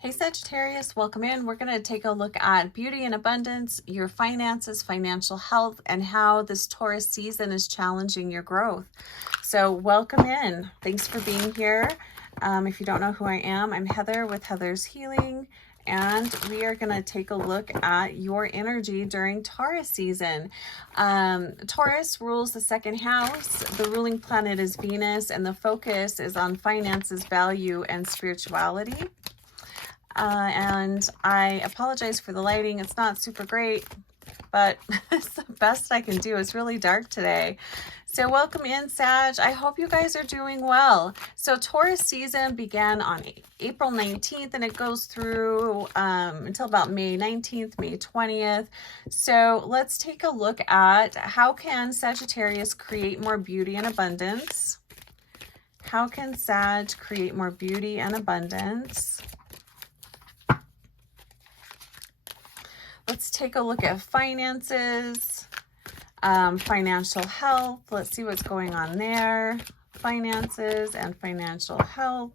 Hey Sagittarius, welcome in. We're going to take a look at beauty and abundance, your finances, financial health, and how this Taurus season is challenging your growth. So welcome in. Thanks for being here. If you don't know who I am, I'm Heather with Heather's Healing, and we are going to take a look at your energy during Taurus season. Taurus rules the second house. The ruling planet is Venus, and the focus is on finances, value, and spirituality. And I apologize for the lighting. It's not super great, but it's the best I can do. It's really dark today. So welcome in, Sag. I hope you guys are doing well. So Taurus season began on April 19th, and it goes through until about May 19th, May 20th. So let's take a look at how can Sagittarius create more beauty and abundance. How can Sag create more beauty and abundance? Let's take a look at finances, financial health. Let's see what's going on there. Finances and financial health.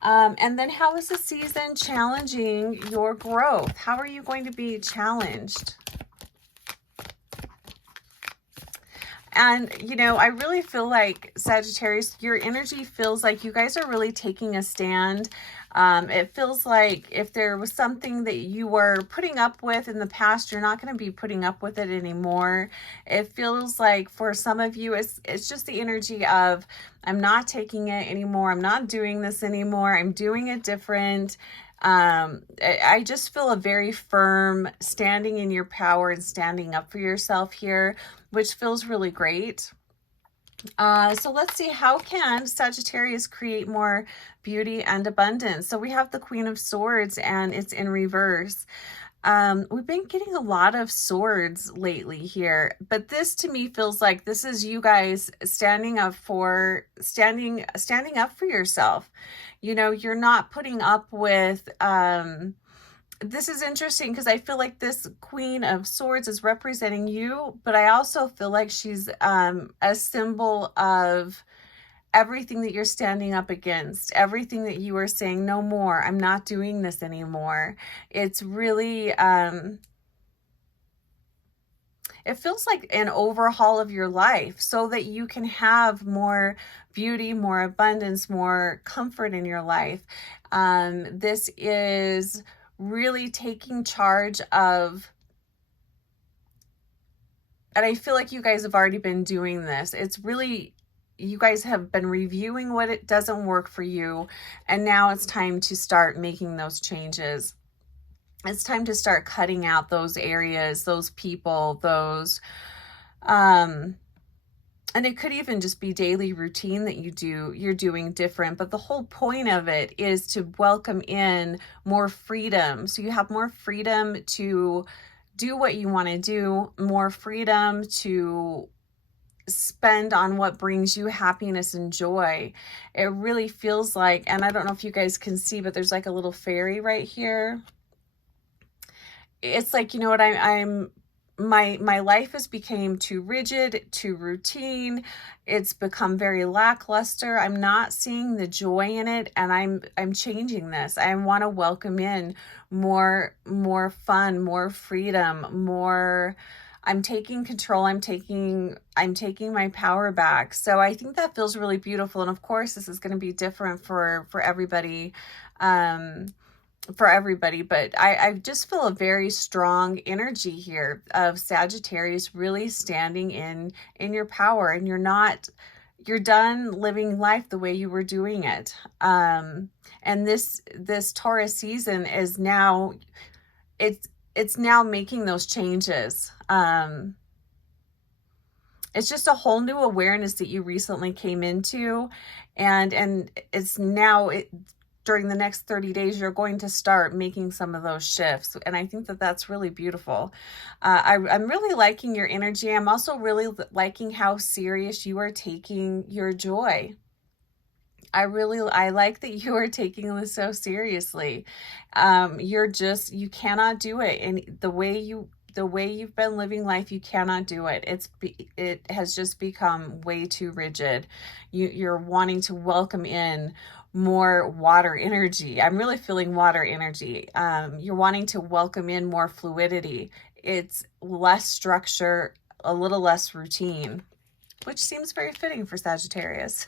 And then how is the season challenging your growth? How are you going to be challenged? And, you know, I really feel like, Sagittarius, your energy feels like you guys are really taking a stand. It feels like if there was something that you were putting up with in the past, you're not going to be putting up with it anymore. It feels like for some of you, it's just the energy of, I'm not taking it anymore. I'm not doing this anymore. I'm doing it different. I just feel a very firm standing in your power and standing up for yourself here, which feels really great. So let's see, how can Sagittarius create more beauty and abundance? So we have the Queen of Swords, and it's in reverse. We've been getting a lot of swords lately here, but this to me feels like this is you guys standing up for yourself. You know, you're not putting up with, this is interesting because I feel like this Queen of Swords is representing you, but I also feel like she's a symbol of everything that you're standing up against, everything that you are saying, no more, I'm not doing this anymore. It's really, it feels like an overhaul of your life so that you can have more beauty, more abundance, more comfort in your life. This is really taking charge of, and I feel like you guys have already been doing this. It's really, you guys have been reviewing what it doesn't work for you, and now it's time to start making those changes. It's time to start cutting out those areas, those people, those, and it could even just be daily routine that you're doing different. But the whole point of it is to welcome in more freedom. So you have more freedom to do what you want to do, more freedom to spend on what brings you happiness and joy. It really feels like, and I don't know if you guys can see, but there's like a little fairy right here. It's like, you know what, my life has become too rigid, too routine. It's become very lackluster. I'm not seeing the joy in it, and I'm changing this. I want to welcome in more fun, more freedom, more. I'm taking control. I'm taking my power back. So I think that feels really beautiful. And of course, this is going to be different for everybody. But I just feel a very strong energy here of Sagittarius really standing in your power, and you're done living life the way you were doing it. And this Taurus season is now, it's now making those changes. It's just a whole new awareness that you recently came into, and it's now, during the next 30 days, you're going to start making some of those shifts. And I think that that's really beautiful. I'm really liking your energy. I'm also really liking how serious you are taking your joy. I like that you are taking this so seriously. You cannot do it. And the way the way you've been living life, you cannot do it. It has just become way too rigid. You're wanting to welcome in more water energy. I'm really feeling water energy. You're wanting to welcome in more fluidity. It's less structure, a little less routine, which seems very fitting for Sagittarius.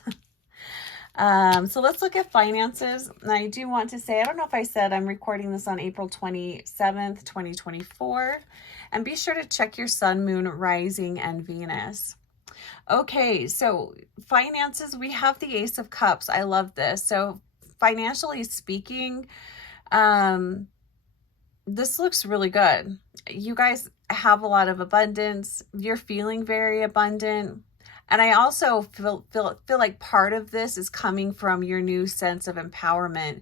So let's look at finances. And I do want to say, I don't know if I said I'm recording this on April 27th, 2024. And be sure to check your sun, moon, rising, and Venus. Okay, so finances, we have the Ace of Cups. I love this. So financially speaking, this looks really good. You guys have a lot of abundance. You're feeling very abundant. And I also feel like part of this is coming from your new sense of empowerment,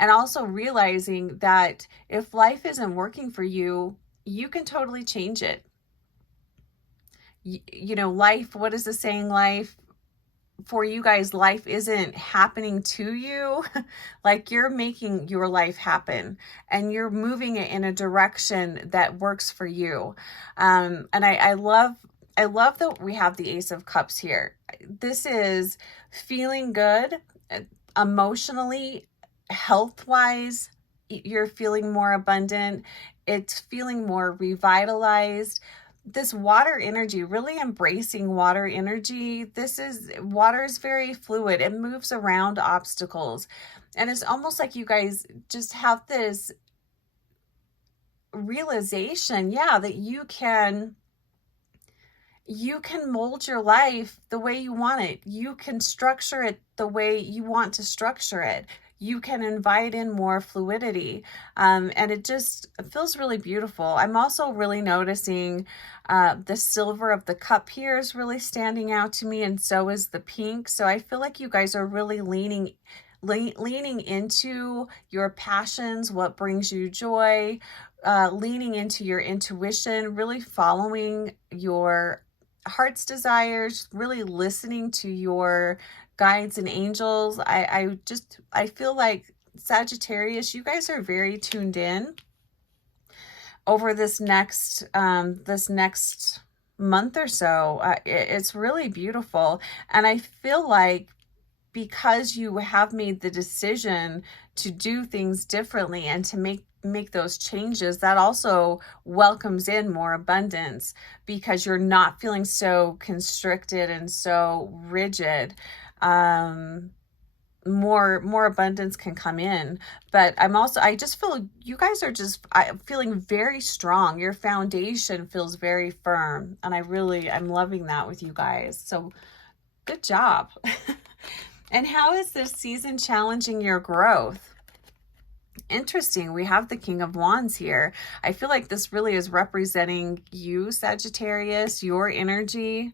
and also realizing that if life isn't working for you, you can totally change it. You know, life, what is the saying? Life, for you guys, life isn't happening to you. Like, you're making your life happen, and you're moving it in a direction that works for you. And I love that we have the Ace of Cups here. This is feeling good emotionally, health-wise. You're feeling more abundant. It's feeling more revitalized. This water energy, really embracing water energy. Water is very fluid. It moves around obstacles. And it's almost like you guys just have this realization, that you can mold your life the way you want it. You can structure it the way you want to structure it. You can invite in more fluidity. And it just feels really beautiful. I'm also really noticing the silver of the cup here is really standing out to me, and so is the pink. So I feel like you guys are really leaning into your passions, what brings you joy, leaning into your intuition, really following your heart's desires, really listening to your guides and angels. I feel like, Sagittarius, you guys are very tuned in over this next month or so. It's really beautiful. And I feel like, because you have made the decision to do things differently and to make those changes, that also welcomes in more abundance, because you're not feeling so constricted and so rigid. More abundance can come in. But I just feel you guys are feeling very strong. Your foundation feels very firm, and I'm loving that with you guys. So good job. And how is this season challenging your growth? Interesting. We have the King of Wands here. I feel like this really is representing you, Sagittarius, your energy.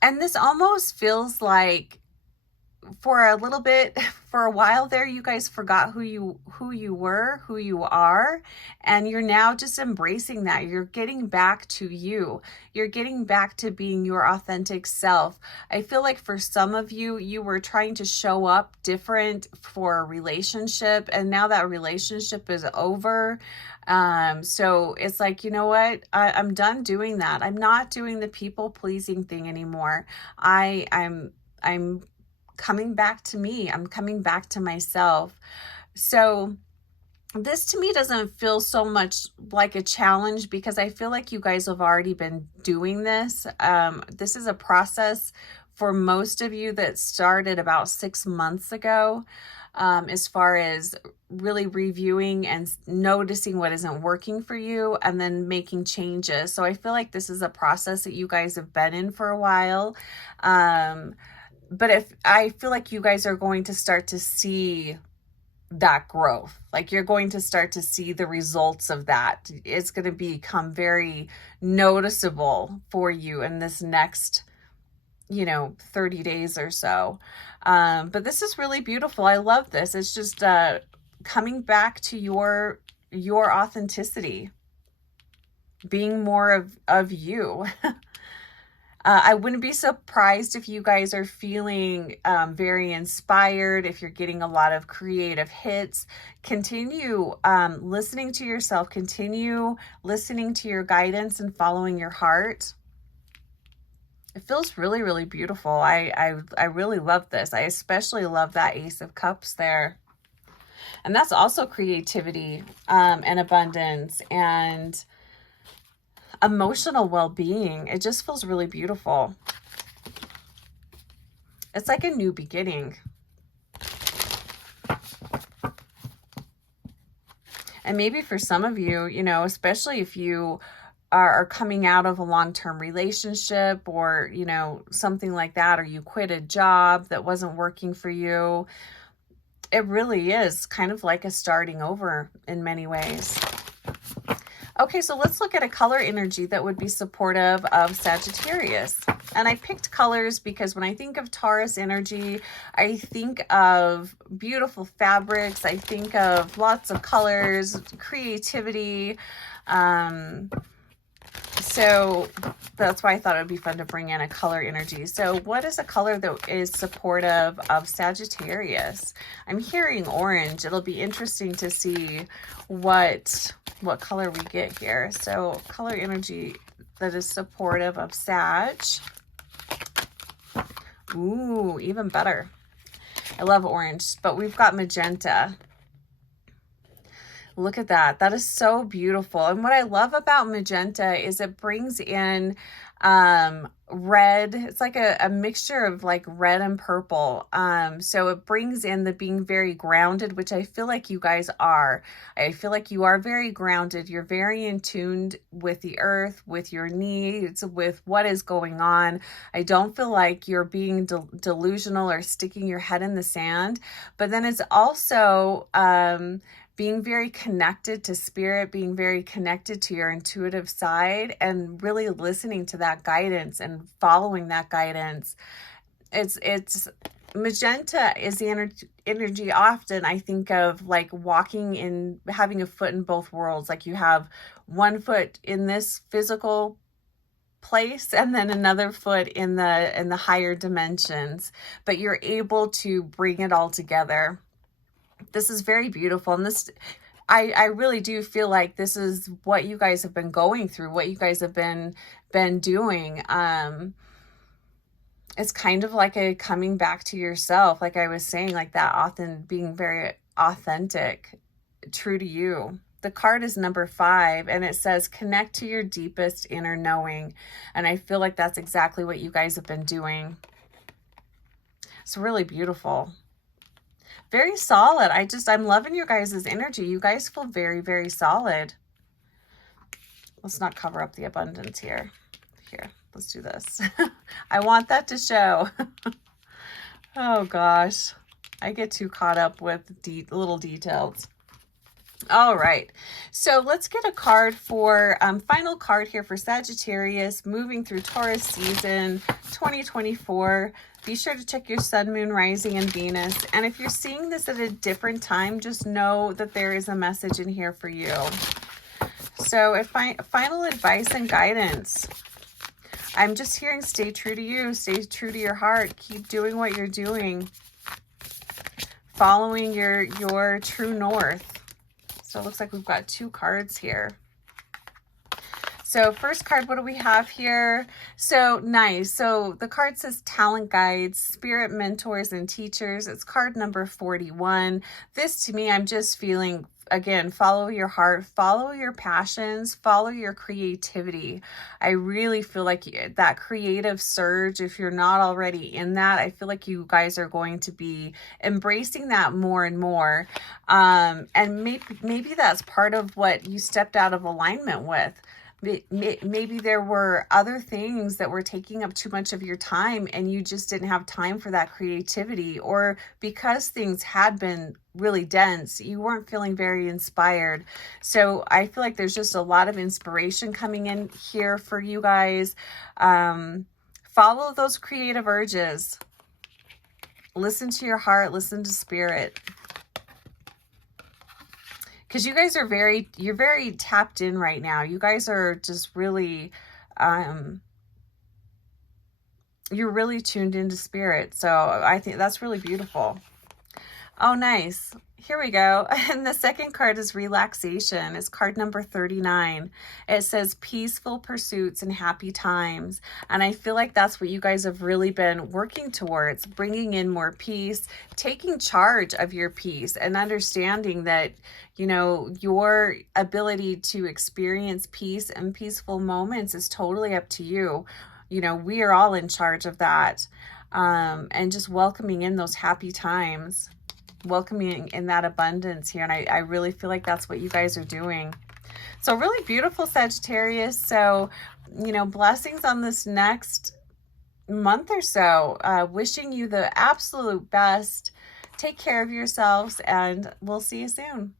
And this almost feels like, for a little bit, for a while there, you guys forgot who you were, who you are, and you're now just embracing that. You're getting back to you. You're getting back to being your authentic self. I feel like for some of you, you were trying to show up different for a relationship, and now that relationship is over. So it's like, you know what? I'm done doing that. I'm not doing the people pleasing thing anymore. I'm coming back to me. I'm coming back to myself. So this to me doesn't feel so much like a challenge, because I feel like you guys have already been doing this. This is a process for most of you that started about 6 months ago, as far as really reviewing and noticing what isn't working for you and then making changes. So I feel like this is a process that you guys have been in for a while. But I feel like you guys are going to start to see that growth. Like, you're going to start to see the results of that. It's going to become very noticeable for you in this next, 30 days or so. But this is really beautiful. I love this. It's just coming back to your authenticity, being more of you. I wouldn't be surprised if you guys are feeling very inspired, if you're getting a lot of creative hits. Continue listening to yourself, continue listening to your guidance and following your heart. It feels really, really beautiful. I really love this. I especially love that Ace of Cups there. And that's also creativity and abundance and emotional well-being. It just feels really beautiful. It's like a new beginning. And maybe for some of you, you know, especially if you are coming out of a long-term relationship or, you know, something like that, or you quit a job that wasn't working for you, it really is kind of like a starting over in many ways. Okay, so let's look at a color energy that would be supportive of Sagittarius. And I picked colors because when I think of Taurus energy, I think of beautiful fabrics. I think of lots of colors, creativity. So that's why I thought it would be fun to bring in a color energy. So what is a color that is supportive of Sagittarius? I'm hearing orange. It'll be interesting to see what color we get here. So color energy that is supportive of Sag. Ooh, even better. I love orange, but we've got magenta. Look at that. That is so beautiful. And what I love about magenta is it brings in red. It's like a mixture of like red and purple. So it brings in the being very grounded, which I feel like you guys are. I feel like you are very grounded. You're very in tuned with the earth, with your needs, with what is going on. I don't feel like you're being delusional or sticking your head in the sand. But then it's also being very connected to spirit, being very connected to your intuitive side, and really listening to that guidance and following that guidance. It's magenta is the energy often I think of like walking in, having a foot in both worlds. Like you have one foot in this physical place and then another foot in the higher dimensions, but you're able to bring it all together. This is very beautiful. And this, I really do feel like this is what you guys have been going through, what you guys have been doing. It's kind of like a coming back to yourself. Like I was saying, like that often being very authentic, true to you. The card is number 5 and it says connect to your deepest inner knowing. And I feel like that's exactly what you guys have been doing. It's really beautiful. Very solid. I'm loving your guys' energy. You guys feel very, very solid. Let's not cover up the abundance here. Here, let's do this. I want that to show. Oh gosh. I get too caught up with little details. All right. So let's get a card for, final card here for Sagittarius, moving through Taurus season 2024. Be sure to check your sun, moon, rising, and Venus. And if you're seeing this at a different time, just know that there is a message in here for you. So final advice and guidance. I'm just hearing stay true to you, stay true to your heart, keep doing what you're doing, following your true north. So it looks like we've got 2 cards here. So first card, what do we have here? So nice. So the card says talent guides, spirit mentors, and teachers. It's card number 41. This to me, I'm just feeling, again, follow your heart, follow your passions, follow your creativity. I really feel like that creative surge, if you're not already in that, I feel like you guys are going to be embracing that more and more. And maybe that's part of what you stepped out of alignment with. Maybe there were other things that were taking up too much of your time and you just didn't have time for that creativity, or because things had been really dense, you weren't feeling very inspired. So I feel like there's just a lot of inspiration coming in here for you guys. Follow those creative urges. Listen to your heart, listen to spirit. Because you guys are you're very tapped in right now. You guys are just really you're really tuned into spirit. So I think that's really beautiful. Oh, nice. Here we go. And the second card is relaxation. It's card number 39. It says peaceful pursuits and happy times. And I feel like that's what you guys have really been working towards, bringing in more peace, taking charge of your peace, and understanding that, you know, your ability to experience peace and peaceful moments is totally up to you. You know, we are all in charge of that. And just welcoming in those happy times, welcoming in that abundance here. And I really feel like that's what you guys are doing. So really beautiful, Sagittarius. So, you know, blessings on this next month or so. Wishing you the absolute best. Take care of yourselves, and we'll see you soon.